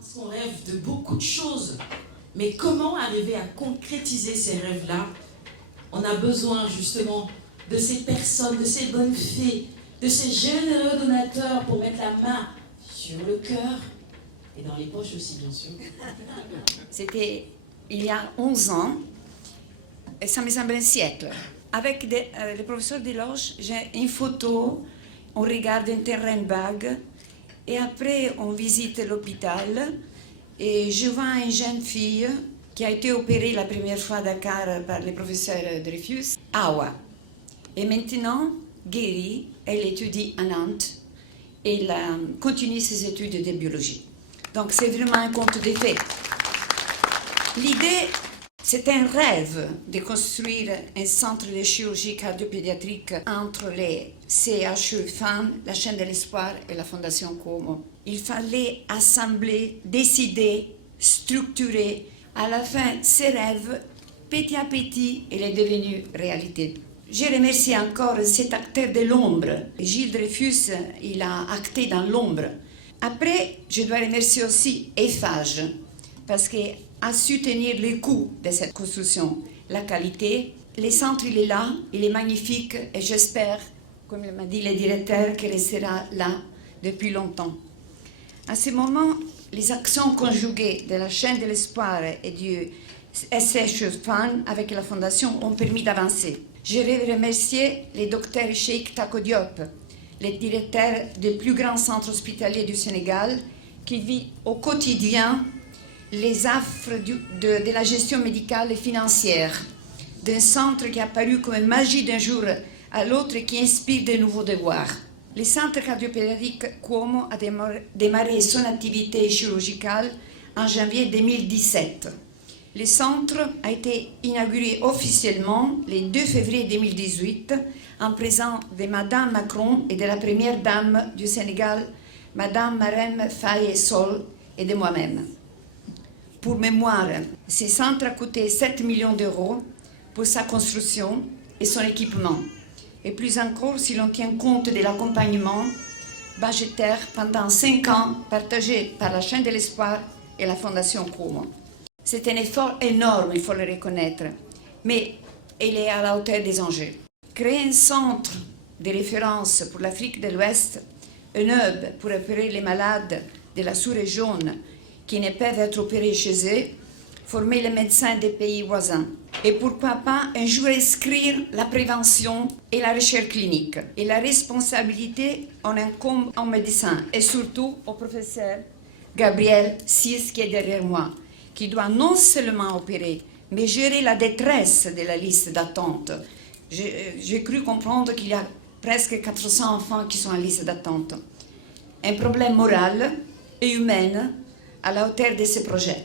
Parce qu'on rêve de beaucoup de choses. Mais comment arriver à concrétiser ces rêves-là? On a besoin justement de ces personnes, de ces bonnes fées, de ces généreux donateurs pour mettre la main sur le cœur et dans les poches aussi, bien sûr. C'était il y a 11 ans, et ça me semble un siècle. Avec le professeur Desloges, j'ai une photo, on regarde un terrain vague, et après on visite l'hôpital, et je vois une jeune fille qui a été opérée la première fois à Dakar par le professeur Dreyfus, Awa. Et maintenant, guérie, elle étudie à Nantes et elle continue ses études de biologie. Donc c'est vraiment un conte de fées. L'idée, c'est un rêve de construire un centre de chirurgie cardiopédiatrique entre les CHU Femmes, la chaîne de l'espoir et la Fondation Cuomo. Il fallait assembler, décider, structurer. À la fin, ces rêves, petit à petit, il est devenu réalité. Je remercie encore cet acteur de l'ombre. Gilles Dreyfus, il a acté dans l'ombre. Après, je dois remercier aussi Eiffage, parce qu'à soutenir le coût de cette construction, la qualité. Le centre, il est là, il est magnifique, et j'espère, comme m'a dit le directeur, qu'il restera là depuis longtemps. À ce moment, les actions conjuguées de la chaîne de l'espoir et du SHU Fan avec la Fondation ont permis d'avancer. Je vais remercier le docteur Cheikh Tako Diop, le directeur du plus grand centre hospitalier du Sénégal, qui vit au quotidien les affres de la gestion médicale et financière d'un centre qui a apparu comme une magie d'un jour à l'autre et qui inspire de nouveaux devoirs. Le centre cardiopédiatrique Cuomo a démarré son activité chirurgicale en janvier 2017. Le centre a été inauguré officiellement le 2 février 2018 en présence de Madame Macron et de la première dame du Sénégal, Madame Marème Faye Sol, et de moi-même. Pour mémoire, ce centre a coûté 7 millions d'euros pour sa construction et son équipement. Et plus encore si l'on tient compte de l'accompagnement budgétaire pendant 5 ans partagé par la chaîne de l'espoir et la Fondation Cuomo. C'est un effort énorme, il faut le reconnaître, mais il est à la hauteur des enjeux. Créer un centre de référence pour l'Afrique de l'Ouest, un hub pour opérer les malades de la sous-région qui ne peuvent être opérés chez eux, former les médecins des pays voisins. Et pourquoi pas un jour inscrire la prévention et la recherche clinique. Et la responsabilité en incombe aux médecins et surtout au professeur Gabriel Sis qui est derrière moi, qui doit non seulement opérer, mais gérer la détresse de la liste d'attente. J'ai cru comprendre qu'il y a presque 400 enfants qui sont en liste d'attente. Un problème moral et humain à la hauteur de ce projet.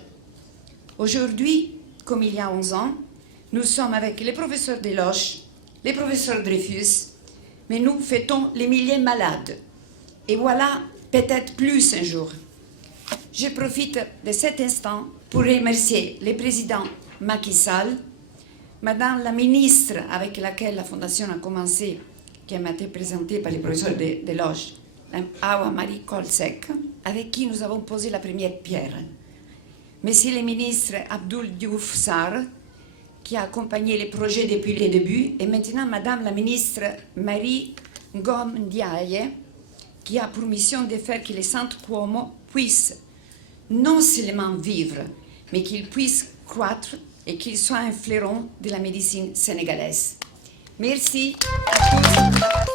Aujourd'hui, comme il y a 11 ans, nous sommes avec les professeurs Desloges, les professeurs Dreyfus, mais nous fêtons les milliers malades. Et voilà, peut-être plus un jour. Je profite de cet instant pour remercier le président Macky Sall, Madame la ministre avec laquelle la Fondation a commencé, qui m'a été présentée par les professeurs Desloges, Awa Marie Kolsek, avec qui nous avons posé la première pierre. Monsieur le ministre Abdoul Diouf Sarr, qui a accompagné les projets depuis le début, et maintenant Madame la ministre Marie Ngom Ndiaye, qui a pour mission de faire que le centre Cuomo puisse non seulement vivre, mais qu'il puisse croître et qu'il soit un fleuron de la médecine sénégalaise. Merci à tous.